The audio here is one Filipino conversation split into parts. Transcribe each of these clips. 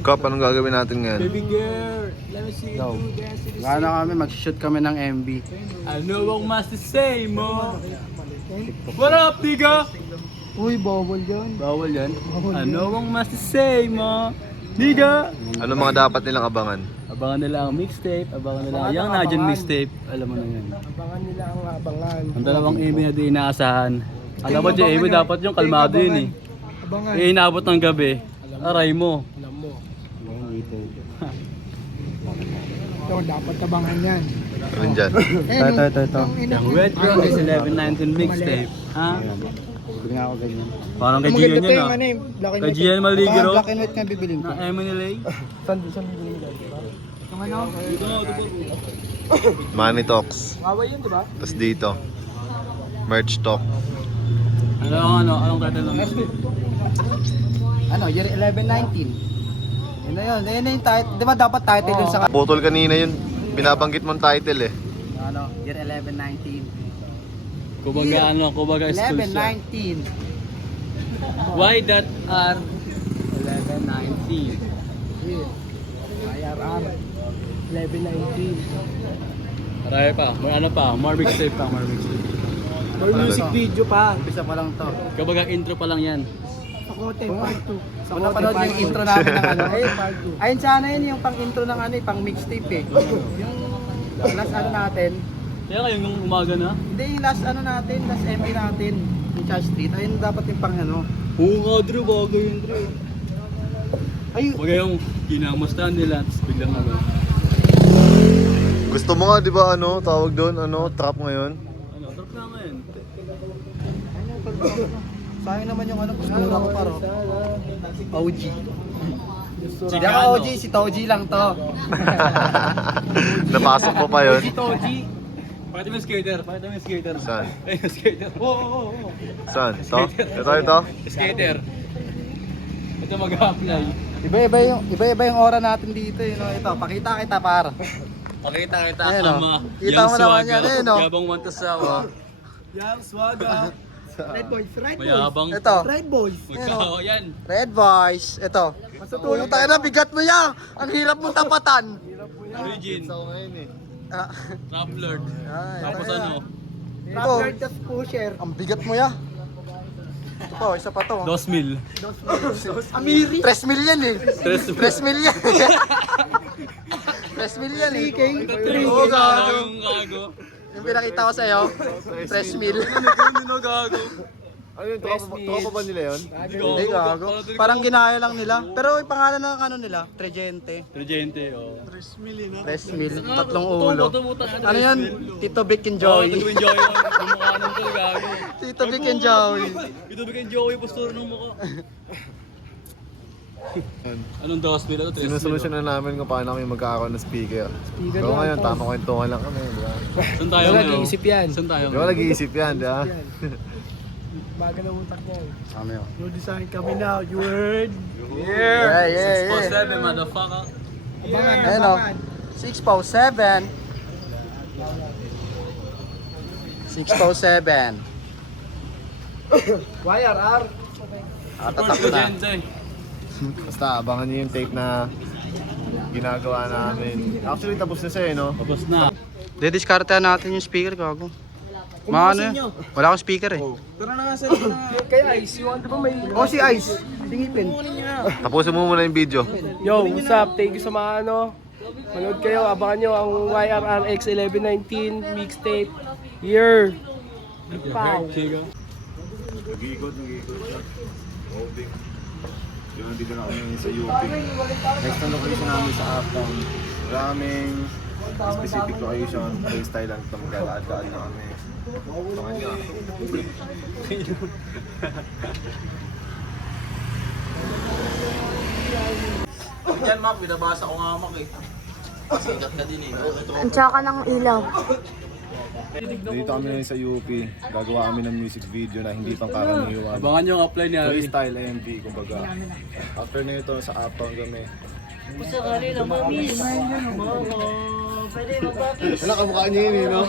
Kap, anong gagawin natin ngayon? Baby girl, let me see you do dance to the Gana kami, mag-shoot kami ng MV. Ano ang mas say mo? What up, tiga? Uy, bawal yan. Bawal yan. Ano ang mas say mo? Tiga? Ano mga dapat nilang abangan? Abangan nila ang mixtape, abangan nila ang Young Najin mixtape. Alam mo na yan. Abangan nila ang abangan. Ang dalawang email na di inaasahan. Alam mo, J.A. dapat yung kalmado yun eh. Abangan. Inaabot ng gabi. Aray mo. Alam mo. Ito, dapat abangan yan. Ano dyan? Ito. Yung Red Girl is 1119 mixtape. Ha? Bibili nga ako ganyan. Parang kay Gian yun ah. Kay Gian Maligro. Black and white nga bibiling ko. Na Emily. Saan bibili mo? Yung ano? Money talks. Huawei yun, di ba? Tapos dito, merch talk. Anong title lang? Ano, year 11-19. Yun na yun. Yun na yung title. Di ba dapat title dun sa... Putol kanina yun. Binabanggit mong title eh. Ano, year 11-19. Kumbaga school siya. 11-19. Why that are 1119? IRR. 11-19. Marami pa. More mixtape pa. More mixtape. More music video pa. Umpisa pa lang to. Kumbaga intro pa lang yan. Sakote, part 2. Kung napanood yung intro namin ng ano, part 2. Ayun sana yun yung pang-intro ng ano, pang mixtape eh. Yung last ano natin. Kaya kayo yung umaga na? Hindi, yung last ano natin, last MV natin. Yung Charge Street. Ayun dapat yung pang ano. Oo nga, Drew. Bago yun, Drew. Ayun. Kumbaga yung kinamustahan nila, tapos biglang ano. Gusto mo nga, di ba, ano, tawag doon, ano, trap ngayon? Ano, trap na ngayon. Sayang naman yung ano, postura ko paro. OG. Hindi Chicano. ako OG, si Toji lang to. Napasok mo pa yun? Si Toji. Pakita mo yung skater. Pakita mo yung skater. Saan? Ayun yung skater. Oo. Saan? Ito? Ito? Skater. Ito mag-apply. Iba-iba yung aura natin dito, you know. Ito, pakita kita par. Pakita kita Ayun, ang oh. Kita mo naman yan, ayun, oh. Yabang wantasawa. Yang swaga. Red boys, Mayabang. Ito. Red boys. Magkao yan. Red boys. Ito. Matutulog tayo na, bigat mo ya. Ang hirap mong tapatan. Origin. Ah. Trap Lord. Ay, Tapos ito. ano? Ito. Pusher. Ang bigat mo ya. Ito pa, isa pa to. 2,000. Amiri. 3 million eh. 3 million. 3 million eh. Oo, gago. Yung pinakita ko sa'yo, 3 mil. Ano gago? Ano yun? Tropa ba nila yun? Hindi gago. Parang ginaya lang nila. Pero yung pangalan ng ano nila, Tregente. Regente, oh. 3 mil, tatlong ulo. Ano yan? Tito Vic and Joey. Joey. Ito yung mukha ng to, gago. Tito Vic and Joey. Ito yung Joey, postura ng mukha. Anong 2,000? Ano 3,000? Sinusolusyon na namin kung paano kami magkakaroon ng speaker. Pero ngayon, tama kwentuhan lang kami, di ba? Saan tayo ngayon? Nag-iisip yan. Saan tayo Di ba nag-iisip yan, di ba? Baga ng utak niya. Kami yun. No design kami now, you heard? Yeah! Yeah. 647, motherfucker. Ayan o. 607. 607. YRR. Tatak na. Regente. Basta abangan niyo yung tape na ginagawa namin. Actually, tapos na siya eh, no? Tapos na. Didiskartehan natin yung speaker, gago. Maano yun? Wala akong speaker eh. Tara na nga sir. Kay Ice, yung ano ba may... Oh, si Ice. Tingipin. Tapusin mo muna yung video. Yo, what's up? Thank you sa mga ano. Manood kayo, abangan nyo ang YRRX 1119 mixtape. Year. Pow. Nag-iikot. Holding. Yung nandito na kami sa UP. Next na location namin sa Uptown. Maraming specific location. Freestyle lang ito. Maglalakad na kami. Abangan nyo. Diyan, Mac, binabasa ko nga, Mac, eh. Sikat ka din, eh. Ang tsaka ng ilaw. Dito kami ngayon sa UP. Gagawa kami ng music video na hindi pang karaniwan. Abangan nyo ang apply ni Ari. Freestyle MV, kumbaga. After na ito, sa Uptown kami. Kung sakali lang, mami. Wala kamukha niya yun, eh, no?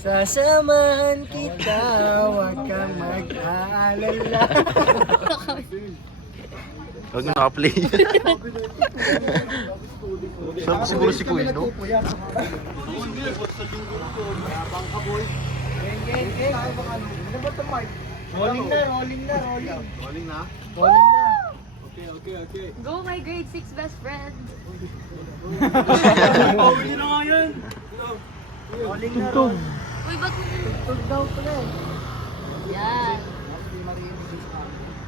Sasamahan kita, huwag kang mag-aalala. Huwag na naka-play. Saan siguro si Queen, no? Rolling na. Rolling na? Go my grade 6 best friend. Rolling na, roll. Uy, ba't mo Tug daw pala eh. yan?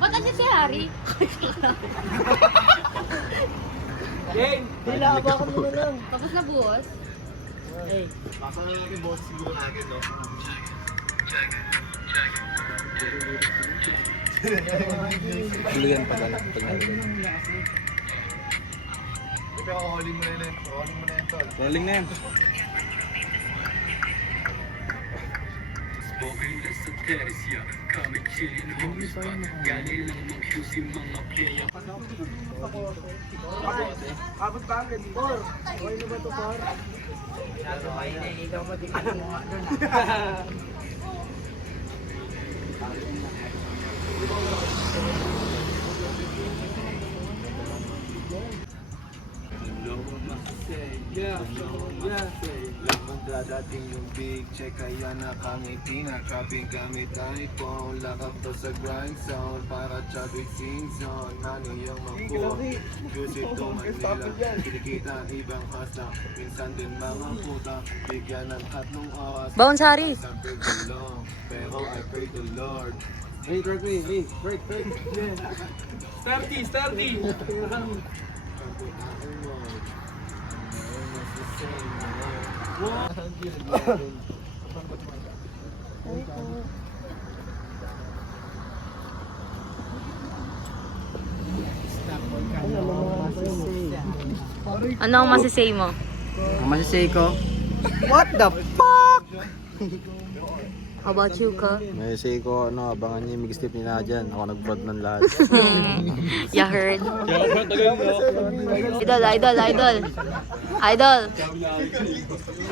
Ba't andyan si Harry? Dila, baka mo na lang. Tapos na buhos? Baka na natin boss siguro na agad, no? Tuloyan pa pala. Pero rolling mo na yun. Rolling mo na yan, tol. Rolling na yan. Abot ba ang ganito? Okay na ba ito, par? Okay na, ikaw mo din mo nga doon. Dadating yung big check kaya nakangiti na trapping gamit iPhone. Lakap to sa grind zone para traffic scene zone. Money yung makuha Juicy to Manila Kinikita ibang pasta Minsan din mga puta Bigyan ng 3 oras Bounce, Harry. Sa break long Pero I pray the Lord. Hey, break me. Hey, break. Sturdy. Ano ang masisay mo? Ang masisay ko, what the fuck? How about you, ka? May say ko, abangan niyo yung mixtape ni Nadyan. Ako nag-broad ng lahat. You heard? Idol.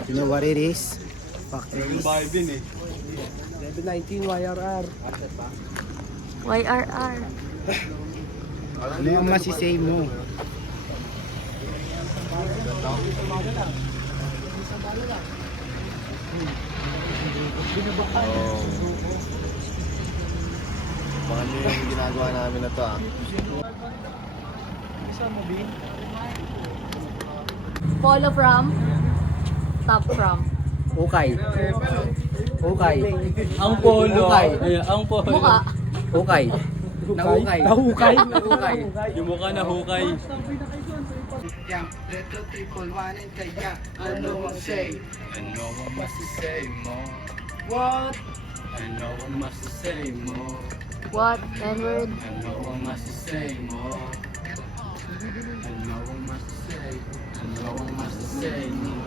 You know what it is? Fuck this. 19 YRR. YRR. Ano ang masisay mo? Abangan niyo yung ginagawa namin na to, ah. Follow from? Stop from? Okay. Ang polo. Okay. Ang polo. Mukha. Okay. Nahukay. Yung mukha na hukay. Yang retro triple one and kaya ano ang say? Ano ang masasay mo? What? Ano ang masasay mo? What? N-word? Ano ang masasay mo? Ano ang masasay? Ano ang masasay mo?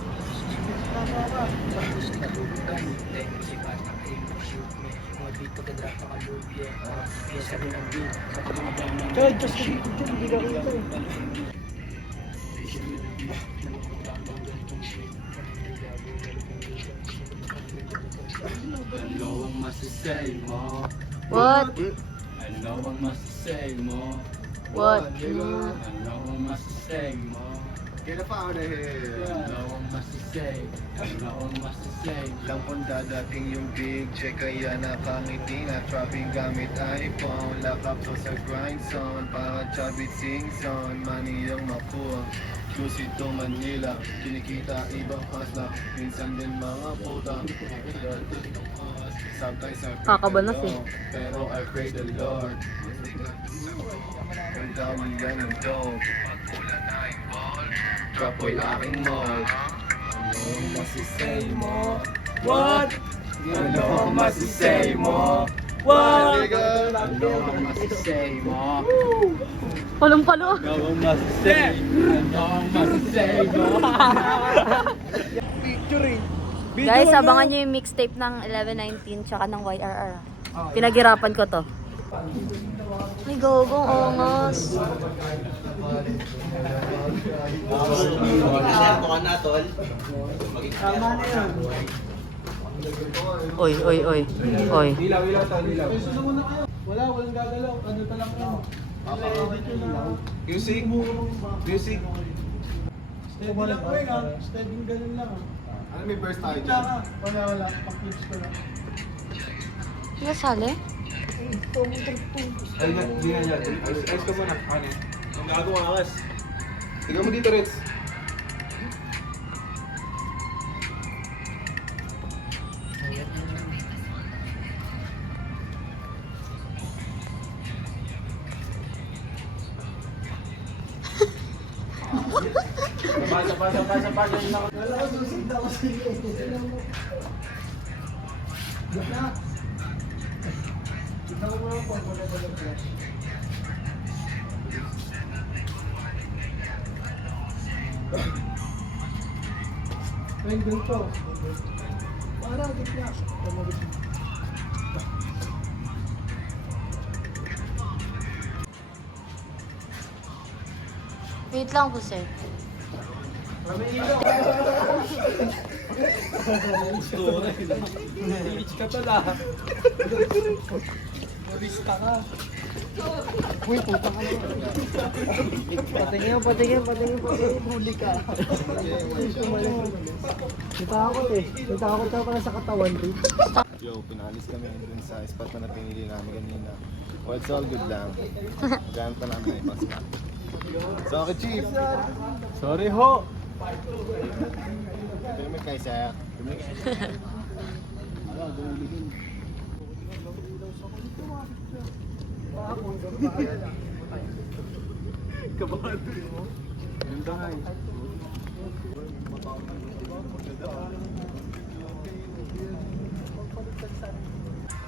Ano ang masasay mo? What? Ano ang masasay mo? What? Ano ang masasay mo? Get up out of here! Ano ang masasay? Ano ang masasay? Lang kung dadating yung big check kaya nakangiti na trapping gamit iPhone. Lakap to sa grind zone para chabit sing zone. Money yung makuha Juicy to Manila Kinikita ibang pasla Minsan din mga puta Sometimes I pray Kakabanas the eh. Lord, pero I pray the Lord. Ang daming ganun dope. Pagpula na yung ball, drop boy aking mall. Ano ang masisay mo? What? Ano ang masisay mo? What? Ano ang masisay mo? Palong-palo. Ang masasay. Ano ang masisay mo? Guys, abangan nyo yung mixtape ng 1119 tsaka ng YRR. Pinaghirapan ko to. Ay, gogong ongos. Inerto ka na, tol. Tama na yan. Oy, oy, oy. Oy. Ilaw to, ilaw. Walang gagalaw. Ano pa lang yan. Edit yun na. Music. Music. Steady lang ko eh. Steady ganun lang. Ano may burst tayo Wala dyan? ka. Wala. Pang-clips ko lang. Nasali? Ay, hindi na yan. Ayos ka muna. Ano? Ang gagawa ka, Wes. Tingnan mo dito, Reds. Pasa yun lang. Wala ko susunod ako sa iyo. Tignan mo mga po. Wala flash. Ayun, ganito. Wala, gitna. Wait lang po, sir. Bilich ka tol ah. Barista ka. Uy, puta ka na. Patingin. Huli ka. Natakot eh. Natakot ka pala sa katawan, Rich. Yo, pinalis kami dun sa spot na napinili namin kanina. Well, it's all good lang. Maghanap pa namin na ipasma. So, okay, Chief. Sorry ho. Tumimik kayo, sir. Tumimik kayo.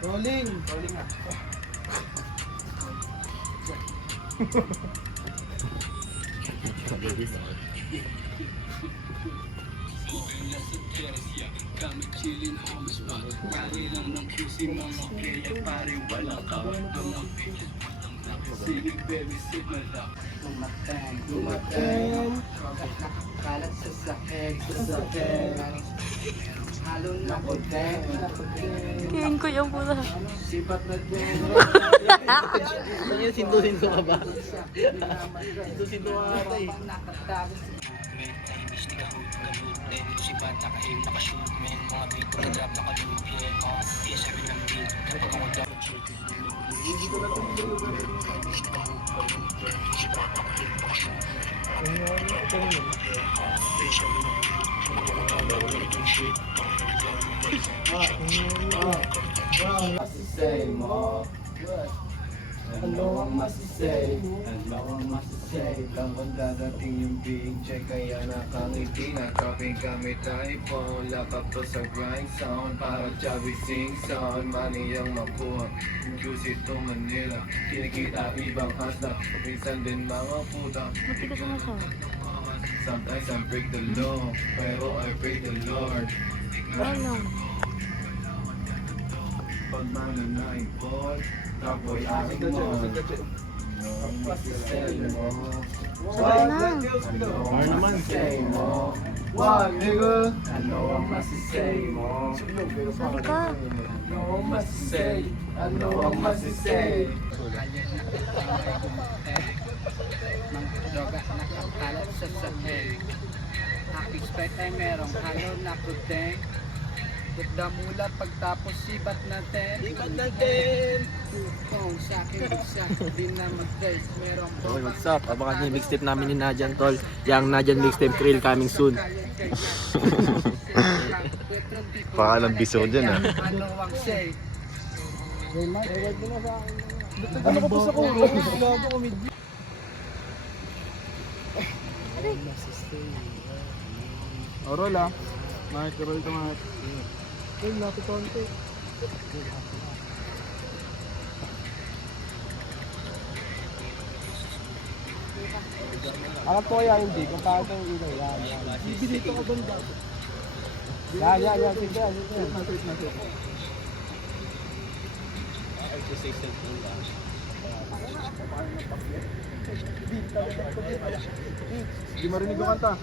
Rolling. Kalat sa sakit. Halong na putek. Tingin ko yung pula. Sipat na din. Sinto ka ba? Sinto ka ata eh. Masisay mo. Ano ang masisay? Ano ang masisay? Kapag dadating yung big check, kaya nakangiti. Nakaping kami typhoon. Lakap to sa grind sound. Para chubby sing sound. Money ang makuha. QC to Manila. Kinikita ibang hasta. Minsan din mga puta. Matigas na siya. Sometimes I break the law. Pero I pray the Lord. Ano? Pag mananaipon, tapoy aking mo. Ano ang masisay mo? Sabi na. Ano ang masisay mo? Wag, nigga! Ano ang masisay mo? Sabi ka. Ano ang masisay? Ano ang masisay? Mang droga na kalat sa sakit. Expect ay merong halo na putek. Damula pagtapos sibat natin. Kung sa akin bigsak, di na mag-taste. Merong Okay, what's up? Abangan niyo yung mixtape namin ni Nadyan, tol. Yang Nadyan mixtape krill coming soon. Pakalang biso dyan, ah. Ano ang say? Ano ka pa sa kulo? Gago ko mid. Orol ah. Makikirol ito mga. Ay, napitonte. Alam ko kaya hindi. Kung paano yung ilaw. Yan. Bibili ka banda. Yan. Sige. Hindi marinig yung kanta.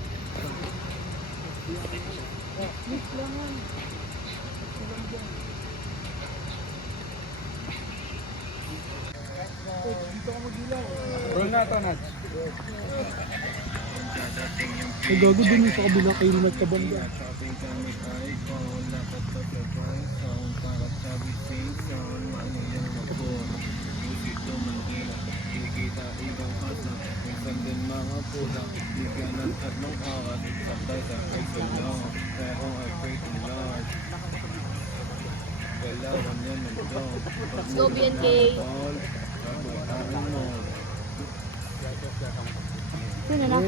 Roll na ito, Nats. Ay, gago din yung sa kabila kayo nagkabanda. Let's go, BNK. Sino na?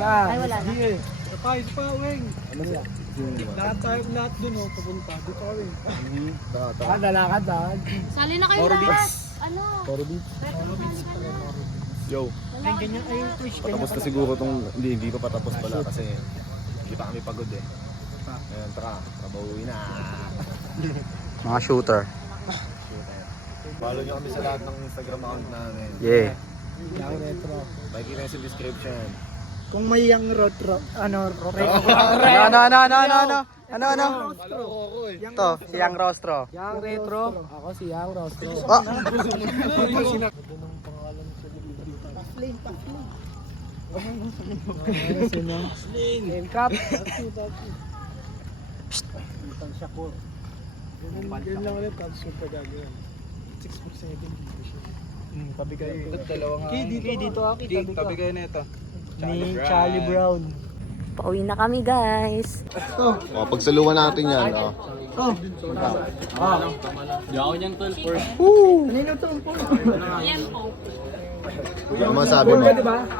Ay, wala na. Isa pa, Weng. Lahat dun, papunta. Dito ka, Weng. Dalakad, ah. Sali na kayo lahat. Ano? Yo, Ganyan ay Twitch. patapos na siguro tong, hindi pa patapos pala kasi hindi pa kami pagod eh. Ayan, tara, trabahuin na. Mga shooter. Follow nyo kami sa lahat ng Instagram account namin. Yeah. Yang retro. Makikita nyo sa description. Kung may yang retro, ano, Ano? Ito, si Yang Rostro. Yang Retro. Ako si Yang Rostro. Oh! Game Cup. Ganyan lang ulit, tapos super gagawin. 6'7" dito siya. Tabi kayo. Dito ako. Tabi kayo na ito. Ni Charlie Brown. Pauwi na kami, guys. O, pagsaluhan natin yan. O. Ano masabi mo?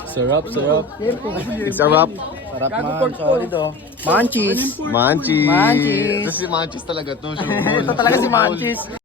Sarap. It's a wrap. Sarap man. Solid oh. Manchis. Manchis. Manchis. Ito si Manchis talaga to. Ito talaga si Manchis.